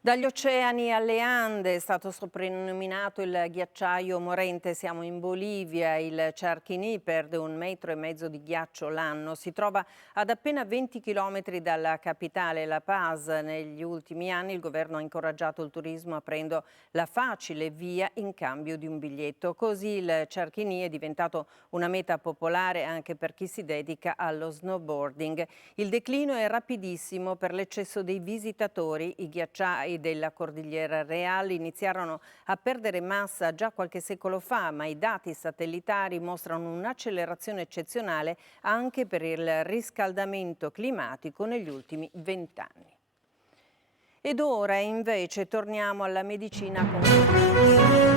Dagli oceani alle Ande è stato soprannominato il ghiacciaio morente. Siamo in Bolivia. Il Charquini perde 1,5 metri di ghiaccio l'anno. Si trova ad appena 20 chilometri dalla capitale, La Paz. Negli ultimi anni il governo ha incoraggiato il turismo aprendo la facile via in cambio di un biglietto. Così il Charquini è diventato una meta popolare anche per chi si dedica allo snowboarding. Il declino è rapidissimo per l'eccesso dei visitatori. I ghiacciai della Cordigliera Real iniziarono a perdere massa già qualche secolo fa, ma i dati satellitari mostrano un'accelerazione eccezionale anche per il riscaldamento climatico negli ultimi 20 anni. Ed ora invece torniamo alla medicina con